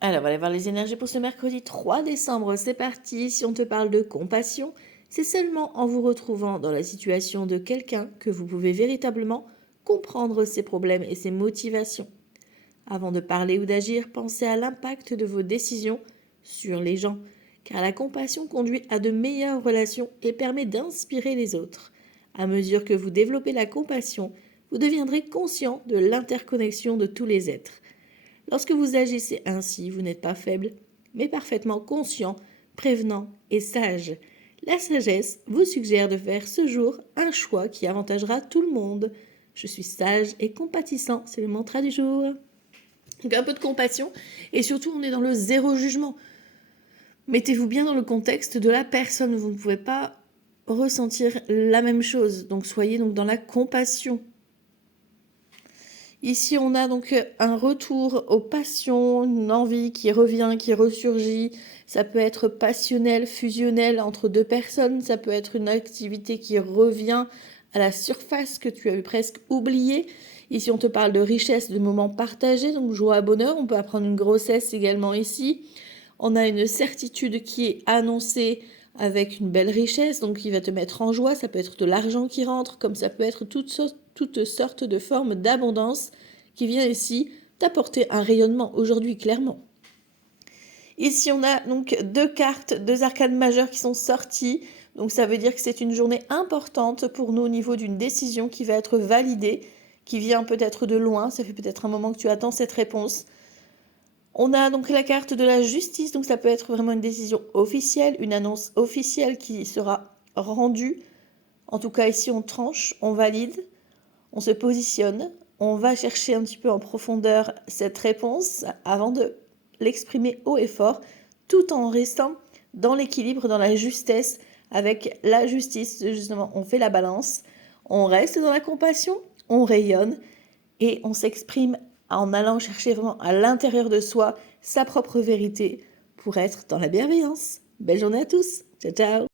Alors, on va aller voir les énergies pour ce mercredi 3 décembre. C'est parti. Si on te parle de compassion, c'est seulement en vous retrouvant dans la situation de quelqu'un que vous pouvez véritablement comprendre ses problèmes et ses motivations. Avant de parler ou d'agir, pensez à l'impact de vos décisions sur les gens, car la compassion conduit à de meilleures relations et permet d'inspirer les autres. À mesure que vous développez la compassion, vous deviendrez conscient de l'interconnexion de tous les êtres. Lorsque vous agissez ainsi, vous n'êtes pas faible, mais parfaitement conscient, prévenant et sage. La sagesse vous suggère de faire ce jour un choix qui avantagera tout le monde. Je suis sage et compatissant, c'est le mantra du jour. Donc un peu de compassion et surtout on est dans le zéro jugement. Mettez-vous bien dans le contexte de la personne, vous ne pouvez pas ressentir la même chose. Donc soyez donc dans la compassion. Ici, on a donc un retour aux passions, une envie qui revient, qui ressurgit. Ça peut être passionnel, fusionnel entre deux personnes. Ça peut être une activité qui revient à la surface que tu avais presque oubliée. Ici, on te parle de richesse, de moments partagés, donc joie, bonheur. On peut apprendre une grossesse également ici. On a une certitude qui est annoncée avec une belle richesse, donc qui va te mettre en joie. Ça peut être de l'argent qui rentre, comme ça peut être toutes sortes de formes d'abondance qui vient ici t'apporter un rayonnement aujourd'hui clairement. Ici, on a donc deux arcanes majeures qui sont sorties. Donc ça veut dire que c'est une journée importante pour nous au niveau d'une décision qui va être validée, qui vient peut-être de loin. Ça fait peut-être un moment que tu attends cette réponse. On a donc la carte de la justice, donc ça peut être vraiment une décision officielle, une annonce officielle qui sera rendue. En tout cas, ici, on tranche, on valide, on se positionne, on va chercher un petit peu en profondeur cette réponse avant de l'exprimer haut et fort, tout en restant dans l'équilibre, dans la justesse, avec la justice, justement, on fait la balance, on reste dans la compassion, on rayonne et on s'exprime en allant chercher vraiment à l'intérieur de soi sa propre vérité pour être dans la bienveillance. Belle journée à tous. Ciao, ciao.